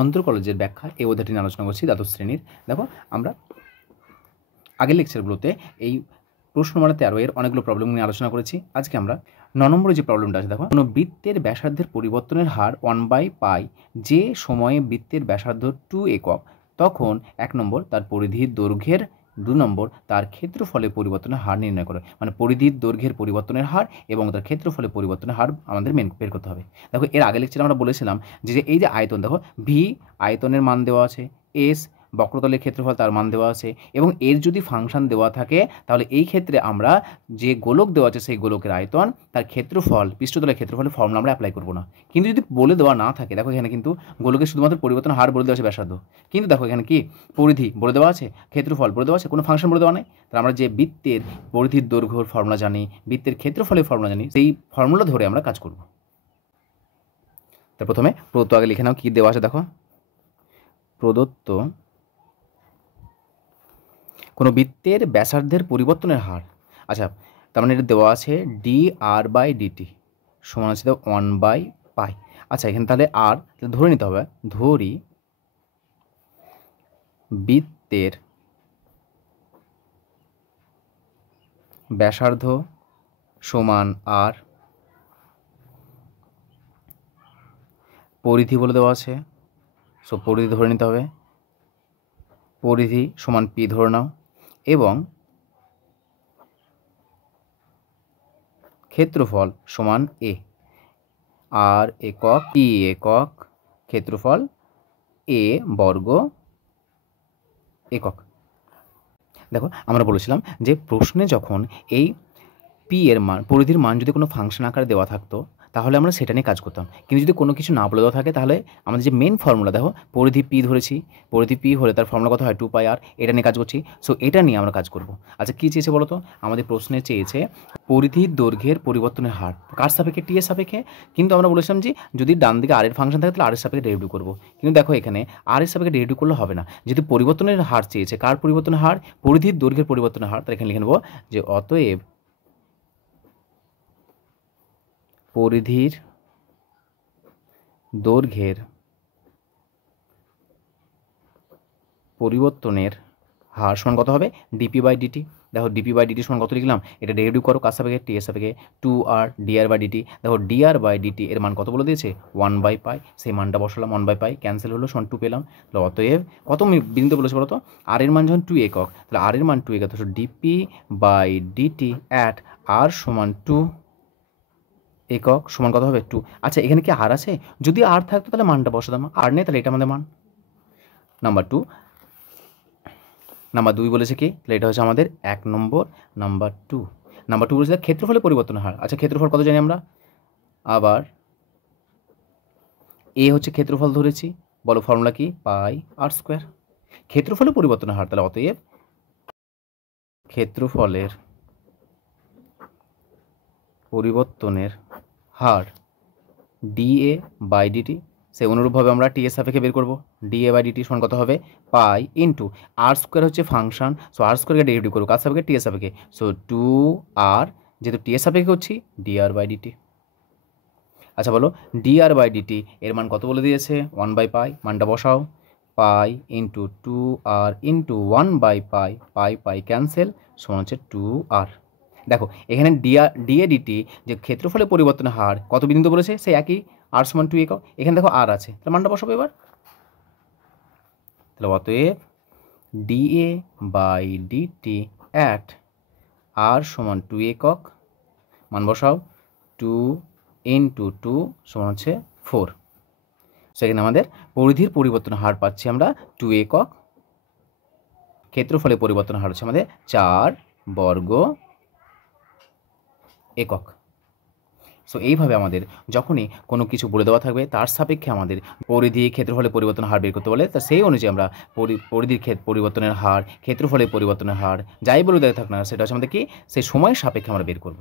অন্তর্কলজের ব্যাখ্যা এই অধ্যায়টি নিয়ে আলোচনা করছি দ্বাদশ শ্রেণীর। দেখো আমরা আগের লেকচারগুলোতে এই প্রশ্নমালা 13 এর অনেকগুলো প্রবলেম নিয়ে আলোচনা করেছি। আজকে আমরা 9 নম্বরে যে প্রবলেমটা আছে, দেখো কোনো বৃত্তের ব্যাসার্ধের পরিবর্তনের হার 1/π যে সময়ে বৃত্তের ব্যাসার্ধ 2 একক, তখন 1 নম্বর তার পরিধির দৈর্ঘ্যের, 2 নম্বর তার ক্ষেত্রফলের পরিবর্তনের হার নির্ণয় করে। মানে পরিধির দৈর্ঘ্যের পরিবর্তনের হার এবং তার ক্ষেত্রফলের পরিবর্তনের হার আমাদের বের করতে হবে। দেখো এর আগের লেকচারে আমরা বলেছিলাম যে এই যে আয়তন, দেখো ভি আয়তনের মান দেওয়া আছে, এস বক্রতলের ক্ষেত্রফল তার মান দেওয়া আছে, এবং এর যদি ফাংশন দেওয়া থাকে তাহলে এই ক্ষেত্রে আমরা যে গোলক দেওয়া আছে সেই গোলকের আয়তন, তার ক্ষেত্রফল, পৃষ্ঠতলের ক্ষেত্রফলের ফর্মুলা আমরা অ্যাপ্লাই করবো না। কিন্তু যদি বলে দেওয়া না থাকে, দেখো এখানে কিন্তু গোলকের শুধুমাত্র পরিবর্তন হার বলে দেওয়া আছে ব্যাসার্ধ, কিন্তু দেখো এখানে কি পরিধি বলে দেওয়া আছে, ক্ষেত্রফল বলে দেওয়া আছে, কোনো ফাংশন বলে দেওয়া নেই। তাহলে আমরা যে বৃত্তের পরিধির দৈর্ঘ্যর ফর্মুলা জানি, বৃত্তের ক্ষেত্রফলের ফর্মুলা জানি, সেই ফর্মুলা ধরে আমরা কাজ করব। তো প্রথমে প্রদত্ত আগে লিখে নাও কি দেওয়া আছে। দেখো প্রদত্ত কোনো বৃত্তের ব্যাসার্ধের পরিবর্তনের হার, আচ্ছা তার মানে এটা দেওয়া আছে dr/dt সমান আছে 1/π। আচ্ছা এখানে তাহলে আর ধরে নিতে হবে, ধরি বৃত্তের ব্যাসার্ধ সমান আর, পরিধি বলে দেওয়া আছে, সো পরিধি ধরে নিতে হবে, পরিধি সমান পি ধরে নাও, এবং ক্ষেত্রফল সমান এ, আর একক, ই একক, ক্ষেত্রফল এ বর্গ একক। দেখো আমরা বলেছিলাম যে প্রশ্নে যখন এই পি এর মান, পরিধির মান যদি কোনো ফাংশন আকারে দেওয়া থাকতো তাহলে আমরা সেটা নিয়ে কাজ করতাম, কিন্তু যদি কোনো কিছু না বলে দেওয়া থাকে তাহলে আমাদের যে মেন ফর্মুলা, দেখো পরিধি পি ধরেছি, পরিধি পি হলে তার ফর্মুলা কত হয় 2πr, এটা নিয়ে কাজ করছি। সো এটা নিয়ে আমরা কাজ করব। আচ্ছা কী চেয়েছে বলো তো, আমাদের প্রশ্নে চেয়েছে পরিধির দৈর্ঘ্যের পরিবর্তনের হার কার সাপেক্ষে, টি এর সাপেক্ষে। কিন্তু আমরা বলেছিলাম যে যদি ডান দিকে আর এর ফাংশন থাকে তাহলে আর এর সাপেক্ষে ডেরিভেটিভ করবো, কিন্তু দেখো এখানে আর এর সাপেক্ষে ডেরিভেটিভ করলে হবে না, যেহেতু পরিবর্তনের হার চেয়েছে, কার পরিবর্তনের হার, পরিধির দৈর্ঘ্যের পরিবর্তনের হার। তাহলে এখানে লিখে নেবো যে অতএব পরিধির দৈর্ঘ্যের পরিবর্তনের হার সমান কত হবে, dp/dt। দেখো dp/dt সমান কত লিখলাম, এটা ডেরিভেটিভ করো কার সাপেক্ষে, টি এর সাপেক্ষে, 2r dr/dt। দেখো dr/dt এর মান কত বলে দিয়েছে 1/π, সেই মানটা বসালাম, 1/π ক্যান্সেল হলো, সমান 2 পেলাম। তাহলে অতএব কত বিন্দু বলেছে বলো তো, আর এর মান যখন 2 একক, তাহলে আর এর মান 2 একক, তো dp/dt অ্যাট r সমান 2 একক সমান কত হবে 2। আচ্ছা এখানে কি আর আছে, যদি আর থাকতো তাহলে মানটা বসাতাম, আর নেই তাহলে এটা আমাদের মান। নাম্বার 2, নাম্বার 2 বলেছে কি, তাহলে এটা হচ্ছে আমাদের 1 নম্বর। নাম্বার 2 বলেছে ক্ষেত্রফলের পরিবর্তন হার। আচ্ছা ক্ষেত্রফল কত জানি আমরা, আবার এ হচ্ছে ক্ষেত্রফল ধরেছি, বলো ফর্মুলা কি, πr²। ক্ষেত্রফলের পরিবর্তন হার, তাহলে অতএব ক্ষেত্রফলের পরিবর্তনের হার dA/dt, সেই অনুরূপভাবে আমরা টি এর সাপেক্ষে বের করবো, dA/dt সমান কত হবে পাই ইন্টু r² হচ্ছে ফাংশন, সো r² ডেরিভেটিভ করবো কার সাপেক্ষে, টি এর সাপেক্ষে, সো 2r, যেহেতু টি এর সাপেক্ষে হচ্ছি dr/dt। আচ্ছা বলো dr/dt এর মান কত বলে দিয়েছে 1/π, মানটা বসাও, pi into 2r into 1/π, pi cancel, সমান হচ্ছে 2r। দেখো এখানে dA/dt যে ক্ষেত্রফলের পরিবর্তনের হার কত বিন্দু বলেছে, সেই একই, r সমান 2 একক, এখানে দেখো আর আছে, তাহলে মানটা বসাবো এবার। তাহলে অতএব dA/dt অ্যাট r সমান 2 একক, মান বসাও, 2 ইন্টু 2 সমান হচ্ছে 4। সেখানে আমাদের পরিধির পরিবর্তন হার পাচ্ছি আমরা 2 একক, ক্ষেত্রফলের পরিবর্তন হার হচ্ছে আমাদের 4 বর্গ একক। সো এইভাবে আমাদের যখনই কোনো কিছু বলে দেওয়া থাকবে তার সাপেক্ষে আমাদের পরিধি ক্ষেত্রফলের পরিবর্তনের হার বের করতে বলে, তা সেই অনুযায়ী আমরা পরিধির পরিবর্তনের হার, ক্ষেত্রফলের পরিবর্তনের হার যাই বলে দেওয়া থাক না সেটা হচ্ছে আমাদের কি সেই সময়ের সাপেক্ষে আমরা বের করব।